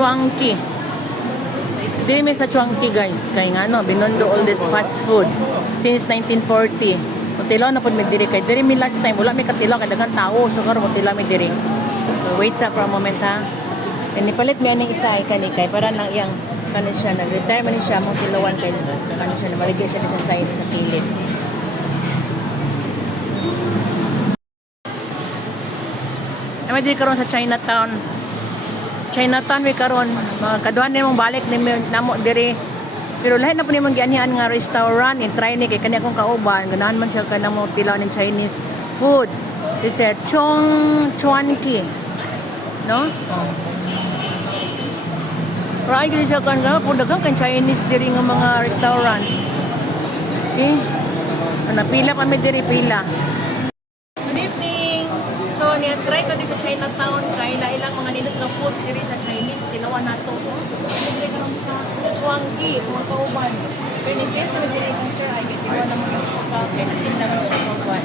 Chunky. Dili may sa Chunky guys. Kaya nga no, binondo all this fast food since 1940. Mutilaw na po may diri kay diri mi last time wala may katilaw kay daghang tao so karon mutilaw mi diri. So wait sa for a moment ha. Kani palit mi aning isa ay kani kay para nang iyang kani siya nag-retire man siya mong tilawan kay kani siya maligay siya sa side sa kilid. May diri karon sa Chinatown. Chinatown may karon kaduhan nimong balik ni namo diri. Pero lahat na po nimong gianhian nga restaurant, i-try ni kay kani akong kauban, ganahan man siya kanang mo tilaw ng Chinese food. This is Chunky. No? Try gid siya kan ga po daghang kan Chinese diri nga mga restaurant. Okay? Napila pa mi diri pila. Good evening. So niya try ko di sa Chinatown kay ilang mga nindot nga foods diri sa Chinese tilawan nato. Dili karon sa Chunky, mga kauban. Pero in case na dili ko sure ay gitiwa na mo yung pagkain din naman siya kauban.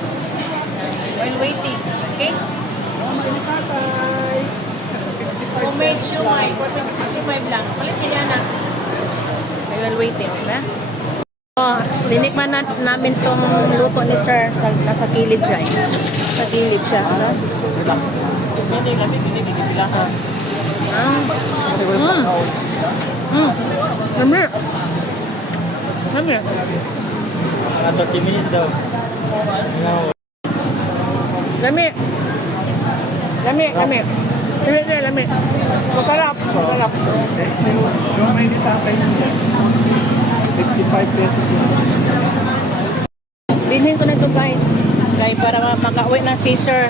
While waiting, okay? Homemade shumai, 4.65 lang. Palit niya na. While waiting, na? Oh, linikman namin tong luto ni sir sa nasa kilid siya. Sa kilid siya, no? Hindi kami binibigyan lang. Lami. Lami. 30 minutes daw. Lami. Lami, lami. Lami, lami. Masarap. Masarap. Yung may nitatay na 55 pesos yun. Dinhin ko na ito guys. Kaya para makauwi na si sir.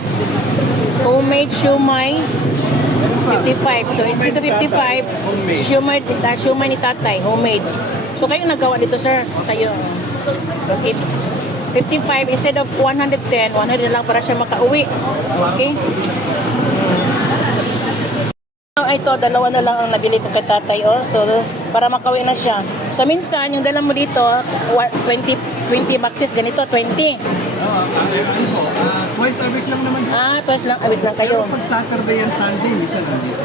Homemade shumai. 55. So instead of 55, shumai ni tatay. Homemade. So kayo nagawa dito sir. Sa'yo. Okay. 55 instead of 110, 100 lang para siya makauwi. Okay? Ito, dalawa na lang ang nabili ko kay tatay. Oh. So, para makauwi na siya. So, minsan, yung dala mo dito, 20 boxes, ganito, 20. Twice a week lang naman. Twice lang, awit lang kayo. Pag Saturday and Sunday, minsan nandito.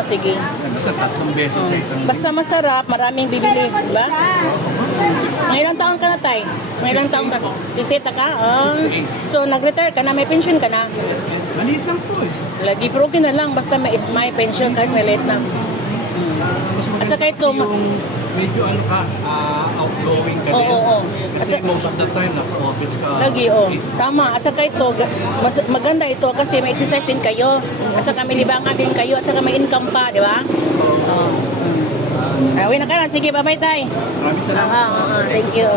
Sige. Basta 3 beses sa isang Basta masarap, maraming bibili, di ba? Mga ilang taon ka na, tay? Mga ilang taon ka? 68 ka? So, nag-retire ka na, may pension ka na? maliit lang po eh. Lagi, pero okay na lang, basta may pension kahit may late na. At saka ito, yung medyo ano ka, outgoing ka din. Oo. Kasi most of the time, nasa office ka. Lagi, tama. At saka ito, maganda ito kasi may exercise din kayo. At saka may libangan din kayo. At saka may income pa, di ba? Oo. Uwi na ka na. Sige, bye-bye, tay. Maraming salamat. Thank you.